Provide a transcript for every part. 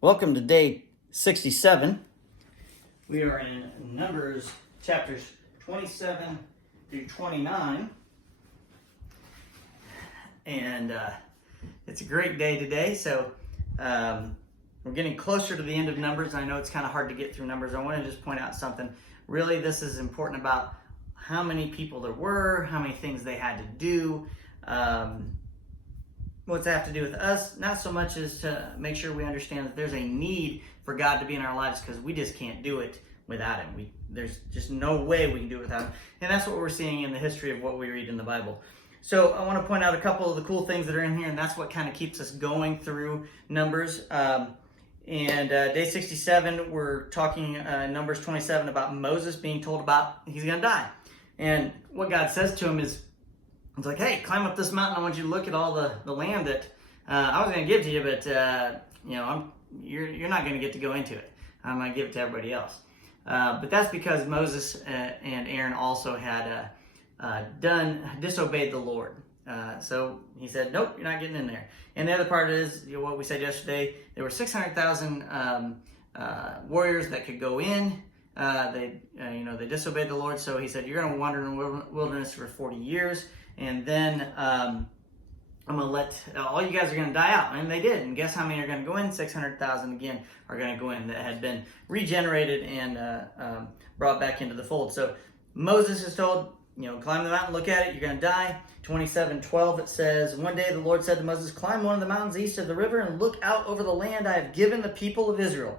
Welcome to day 67. We are in Numbers chapters 27 through 29. And it's a great day today. So we're getting closer to the end of Numbers. I know it's kind of hard to get through Numbers. I want to just point out something. Really, this is important about how many people there were, how many things they had to do. What's that have to do with us? Not so much as to make sure we understand that there's a need for God to be in our lives, because we just can't do it without Him. There's just no way we can do it without Him. And that's what we're seeing in the history of what we read in the Bible. So I want to point out a couple of the cool things that are in here, and that's what kind of keeps us going through Numbers. Day 67, we're talking Numbers 27 about Moses being told about he's going to die. And what God says to him is, it's like, hey, climb up this mountain. I want you to look at all the land that I was going to give to you, but you're not going to get to go into it. I'm going to give it to everybody else. But that's because Moses and Aaron also had disobeyed the Lord. So he said, nope, you're not getting in there. And the other part is what we said yesterday. There were 600,000 warriors that could go in. They disobeyed the Lord. So he said, you're going to wander in the wilderness for 40 years. And then I'm going to let all you guys are going to die out. And they did. And guess how many are going to go in? 600,000 again are going to go in that had been regenerated and brought back into the fold. So Moses is told, climb the mountain, look at it, you're going to die. 27:12 it says, one day the Lord said to Moses, climb one of the mountains east of the river and look out over the land I have given the people of Israel.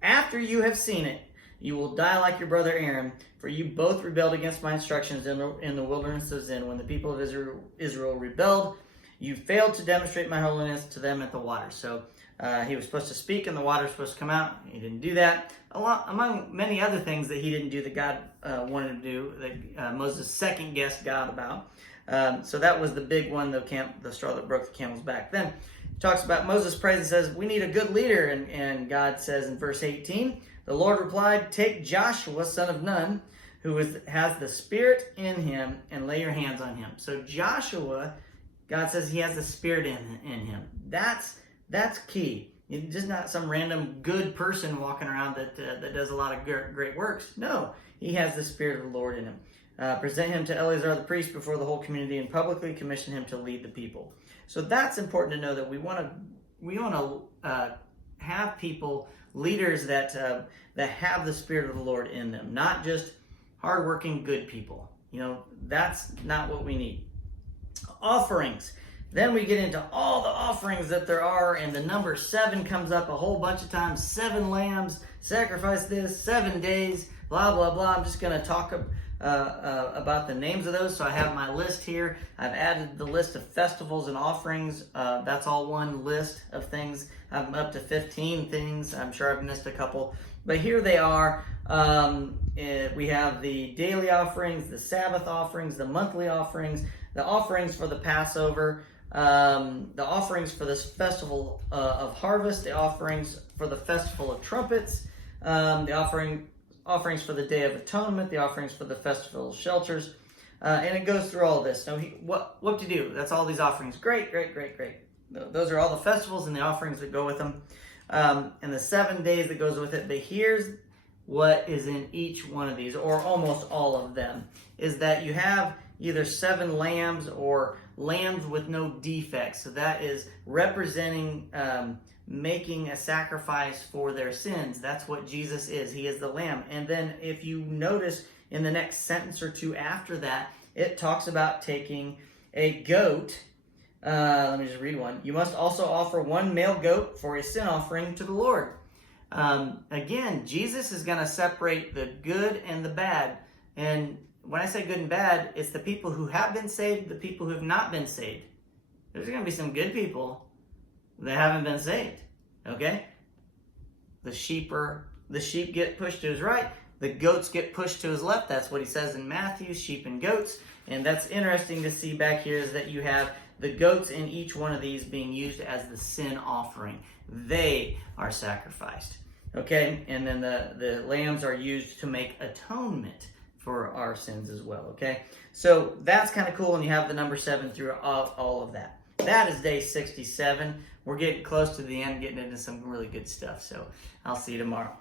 After you have seen it, you will die like your brother Aaron, for you both rebelled against my instructions in the wilderness of Zin. When the people of Israel rebelled, you failed to demonstrate my holiness to them at the water. So he was supposed to speak and the water was supposed to come out. He didn't do that. Among many other things that he didn't do that God wanted to do, that Moses second-guessed God about. So that was the big one, the straw that broke the camel's back. Then he talks about Moses prays and says, we need a good leader. And God says in verse 18, the Lord replied, take Joshua, son of Nun, who has the Spirit in him, and lay your hands on him. So Joshua, God says he has the Spirit in him. That's key. It's just not some random good person walking around that does a lot of great works. No, he has the Spirit of the Lord in him. Present him to Eleazar the priest before the whole community and publicly commission him to lead the people. So that's important to know, that we want to have people, leaders that have the Spirit of the Lord in them, not just hardworking good people. That's not what we need. Offerings. Then we get into all the offerings that there are, and the number 7 comes up a whole bunch of times. 7 lambs, sacrifice this, 7 days, blah, blah, blah. I'm just going to talk about the names of those. So I have my list here. I've added the list of festivals and offerings. That's all one list of things. I'm up to 15 things. I'm sure I've missed a couple. But here they are. We have the daily offerings, the Sabbath offerings, the monthly offerings, the offerings for the Passover, the offerings for this festival of harvest, the offerings for the festival of trumpets, the offerings for the Day of Atonement, the offerings for the festival of shelters, and it goes through all this. Now, what to do? That's all these offerings. Great. Those are all the festivals and the offerings that go with them, and the 7 days that goes with it. But here's what is in each one of these, or almost all of them, is that you have either 7 lambs or lambs with no defects. So that is representing making a sacrifice for their sins. That's what Jesus is. He is the lamb. And then if you notice in the next sentence or two after that, it talks about taking a goat. Let me just read one. You must also offer 1 male goat for a sin offering to the Lord. Again, Jesus is going to separate the good and the bad. And when I say good and bad, it's the people who have been saved, the people who have not been saved. There's going to be some good people that haven't been saved. Okay? The sheep get pushed to his right. The goats get pushed to his left. That's what he says in Matthew, sheep and goats. And that's interesting to see back here, is that you have the goats in each one of these being used as the sin offering. They are sacrificed. Okay? And then the lambs are used to make atonement for our sins as well. Okay? So that's kind of cool, and you have the number 7 through all of that. that is day 67. We're getting close to the end, getting into some really good stuff. So I'll see you tomorrow.